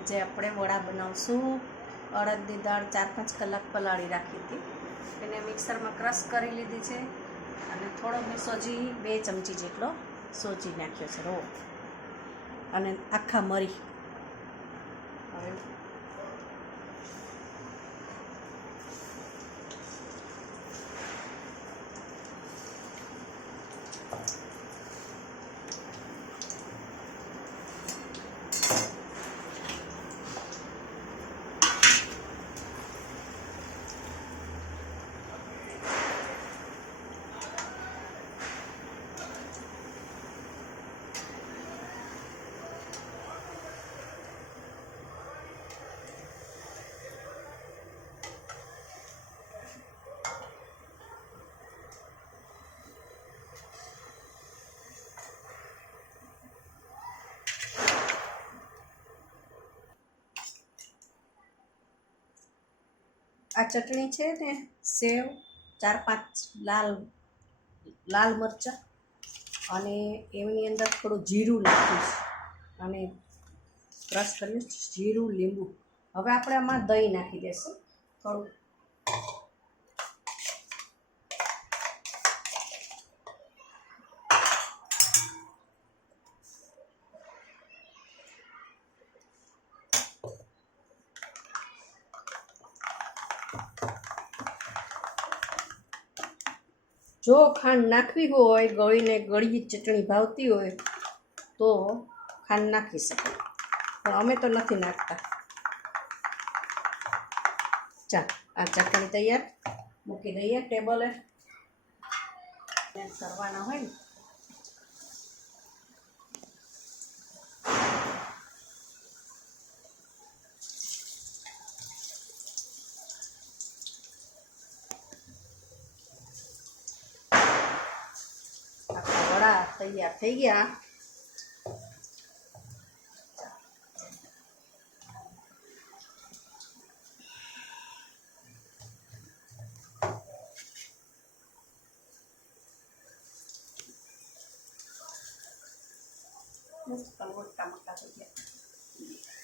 આજે આપણે વડા બનાવશું. અડદની દાળ ચાર પાંચ કલાક પલાળી રાખી હતી. એને મિક્સરમાં ક્રશ કરી લીધી છે અને થોડો મેં સોજી બે ચમચી જેટલો સોજી નાખ્યો છે. રો. અને આખા મરી. હવે આ ચટણી છે ને, સેવ, ચાર પાંચ લાલ લાલ મરચાં અને એની અંદર થોડું જીરું નાખીશ અને ક્રશ કર્યું જીરું, લીંબુ. હવે આપણે આમાં દહીં નાખી દઈશું થોડું જો ખાંડ નાખવી હોય, ગળીને ગળી ચટણી ભાવતી હોય, તો ખાંડ નાખી શકો પણ અમે તો નથી નાખતા. ચા, આ ચટણી તૈયાર. મૂકી દઈએ ટેબલે. કરવાના હોય ને. વડા તૈયાર થઈ ગયા મસ્ત મોટા મોટા થઈ ગયા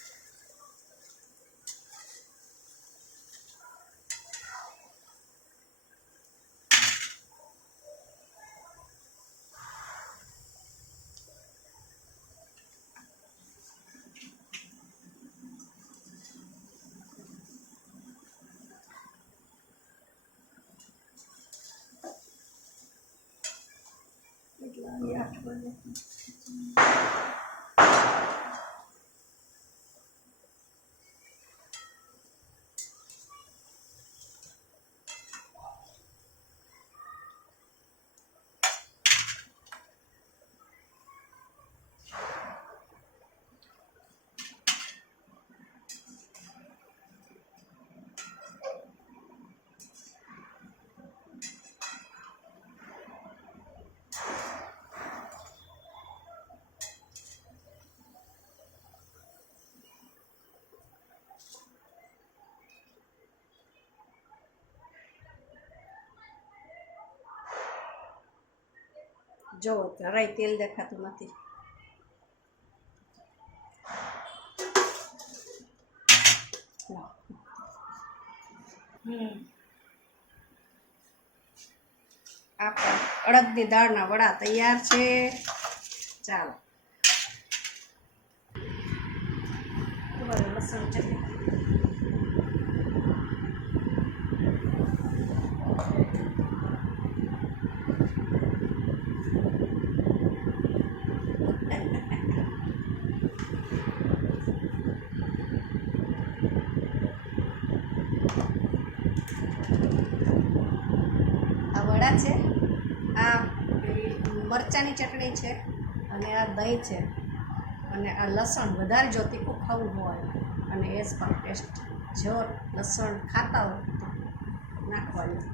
Lagi aku aja. જો જરાય તેલ દેખાતું નથી. આપણા અડદની દાળના વડા તૈયાર છે. ચાલો. લસણ ચટણી. આ વડા છે, આ મરચાંની ચટણી છે અને આ દહીં છે. અને આ લસણ વધારે જો તીખું ખાવું હોય અને એ પણ ટેસ્ટ જો લસણ ખાતા હોય નાખવાનું.